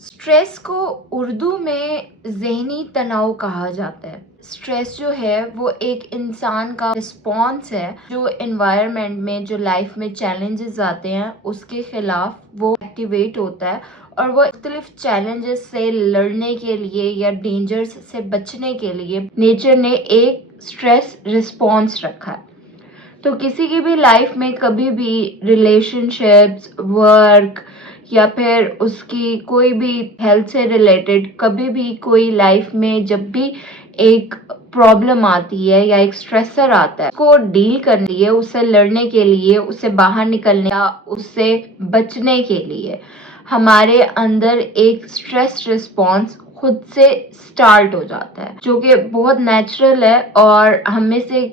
Stress को उर्दू में ज़हनी तनाव कहा जाता है। स्ट्रेस जो है वो एक इंसान का रिस्पॉन्स है जो एनवायरनमेंट में, जो लाइफ में चैलेंजेस आते हैं उसके खिलाफ वो एक्टिवेट होता है और वो मुख्तलिफ चैलेंजेस से लड़ने के लिए या डेंजर्स से बचने के लिए नेचर ने एक स्ट्रेस रिस्पॉन्स रखा है। तो किसी की भी लाइफ में कभी भी रिलेशनशिप्स, वर्क या फिर उसकी कोई भी हेल्थ से रिलेटेड कभी भी कोई लाइफ में जब भी एक प्रॉब्लम आती है या एक स्ट्रेसर आता है, उसको डील करने के लिए, उससे लड़ने के लिए, उससे बाहर निकलने या उससे बचने के लिए हमारे अंदर एक स्ट्रेस रिस्पॉन्स खुद से स्टार्ट हो जाता है, जो कि बहुत नेचुरल है और हमें से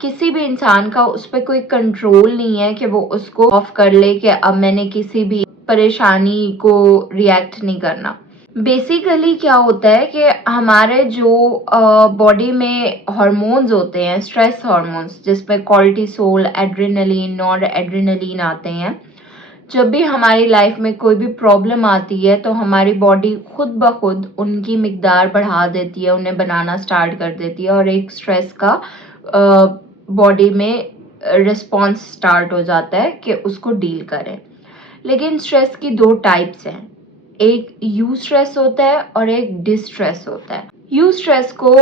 किसी भी इंसान का उस पर कोई कंट्रोल नहीं है कि वो उसको ऑफ कर ले कि अब मैंने किसी भी परेशानी को रिएक्ट नहीं करना। बेसिकली क्या होता है कि हमारे जो बॉडी में हार्मोन्स होते हैं, स्ट्रेस हार्मोन्स, जिसमें कॉर्टिसोल, एड्रेनलिन, नॉर एड्रेनलिन आते हैं, जब भी हमारी लाइफ में कोई भी प्रॉब्लम आती है तो हमारी बॉडी खुद ब खुद उनकी मिकदार बढ़ा देती है, उन्हें बनाना स्टार्ट कर देती है और एक स्ट्रेस का बॉडी में रिस्पॉन्स स्टार्ट हो जाता है कि उसको डील करें। लेकिन स्ट्रेस की दो टाइप्स हैं, एक यू स्ट्रेस होता है और एक डिस्ट्रेस होता है। यू स्ट्रेस को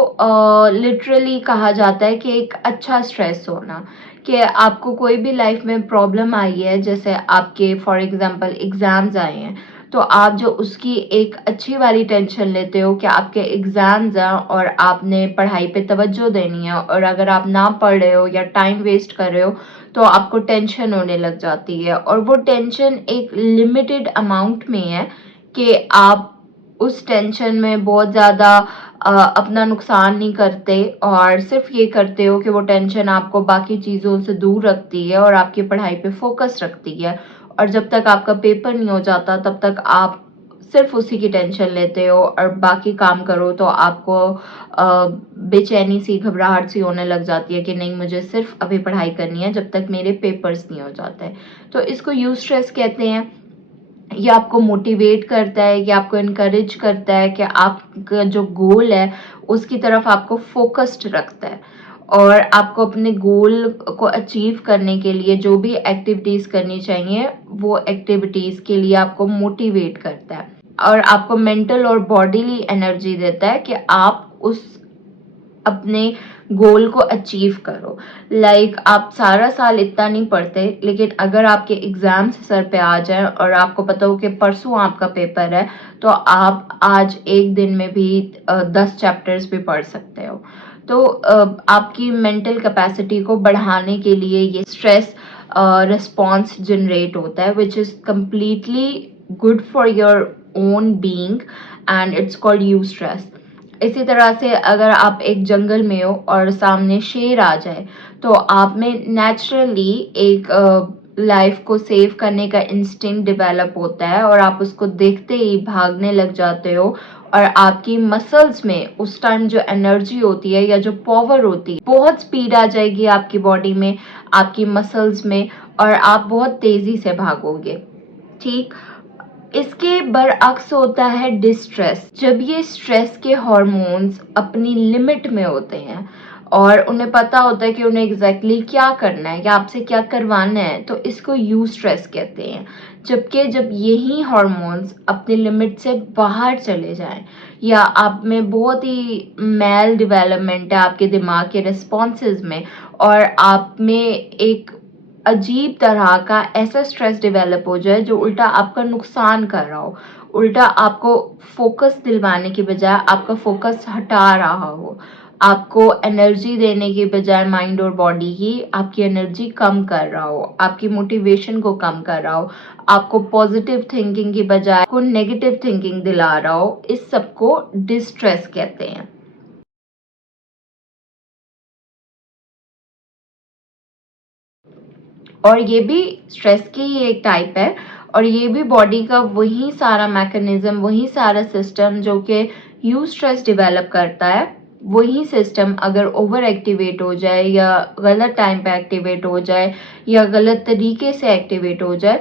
लिटरली कहा जाता है कि एक अच्छा स्ट्रेस होना, कि आपको कोई भी लाइफ में प्रॉब्लम आई है, जैसे आपके फॉर एग्जांपल एग्जाम्स आए हैं, तो आप जो उसकी एक अच्छी वाली टेंशन लेते हो कि आपके एग्जाम्स हैं और आपने पढ़ाई पे तवज्जो देनी है, और अगर आप ना पढ़ रहे हो या टाइम वेस्ट कर रहे हो तो आपको टेंशन होने लग जाती है, और वो टेंशन एक लिमिटेड अमाउंट में है कि आप उस टेंशन में बहुत ज़्यादा अपना नुकसान नहीं करते और सिर्फ ये करते हो कि वो टेंशन आपको बाकी चीज़ों से दूर रखती है और आपकी पढ़ाई पे फोकस रखती है, और जब तक आपका पेपर नहीं हो जाता तब तक आप सिर्फ उसी की टेंशन लेते हो और बाकी काम करो तो आपको बेचैनी सी, घबराहट सी होने लग जाती है कि नहीं, मुझे सिर्फ अभी पढ़ाई करनी है जब तक मेरे पेपर्स नहीं हो जाते। तो इसको यू स्ट्रेस कहते हैं। ये आपको मोटिवेट करता है, ये आपको इनकरेज करता है कि आपका जो गोल है उसकी तरफ आपको फोकस्ड रखता है, और आपको अपने गोल को अचीव करने के लिए जो भी एक्टिविटीज़ करनी चाहिए वो एक्टिविटीज़ के लिए आपको मोटिवेट करता है, और आपको मेंटल और बॉडीली एनर्जी देता है कि आप उस अपने गोल को अचीव करो। आप सारा साल इतना नहीं पढ़ते, लेकिन अगर आपके एग्जाम्स सर पे आ जाए और आपको पता हो कि परसों आपका पेपर है, तो आप आज एक दिन में भी 10 चैप्टर्स भी पढ़ सकते हो। तो आपकी मेंटल कैपेसिटी को बढ़ाने के लिए ये स्ट्रेस रिस्पॉन्स जनरेट होता है, which is completely good for your own being, and it's called you stress. इसी तरह से अगर आप एक जंगल में हो और सामने शेर आ जाए, तो आप में नेचुरली एक लाइफ को सेव करने का इंस्टिंक्ट डेवलप होता है और आप उसको देखते ही भागने लग जाते हो, और आपकी मसल्स में उस टाइम जो एनर्जी होती है या जो पावर होती है, बहुत स्पीड आ जाएगी आपकी बॉडी में, आपकी मसल्स में, और आप बहुत तेजी से भागोगे। ठीक, इसके बरअक्स होता है डिस्ट्रेस। जब ये स्ट्रेस के हार्मोन्स अपनी लिमिट में होते हैं और उन्हें पता होता है कि उन्हें एग्जैक्टली क्या करना है या आपसे क्या करवाना है, तो इसको यू स्ट्रेस कहते हैं। जबकि जब यही हार्मोन्स अपनी लिमिट से बाहर चले जाएं, या आप में बहुत ही मैल डेवलपमेंट है आपके दिमाग के रिस्पॉन्सेज में, और आप में एक अजीब तरह का ऐसा स्ट्रेस डेवलप हो जाए जो उल्टा आपका नुकसान कर रहा हो, उल्टा आपको फोकस दिलवाने की बजाय आपका फोकस हटा रहा हो, आपको एनर्जी देने की बजाय माइंड और बॉडी की आपकी एनर्जी कम कर रहा हो, आपकी मोटिवेशन को कम कर रहा हो, आपको पॉजिटिव थिंकिंग की बजाय को नेगेटिव थिंकिंग दिला रहा हो, इस सब को डिस्ट्रेस कहते हैं। और ये भी स्ट्रेस की ही एक टाइप है, और ये भी बॉडी का वही सारा मैकेनिज्म, वही सारा सिस्टम जो कि यू स्ट्रेस डेवलप करता है, वही सिस्टम अगर ओवर एक्टिवेट हो जाए या गलत टाइम पे एक्टिवेट हो जाए या गलत तरीके से एक्टिवेट हो जाए,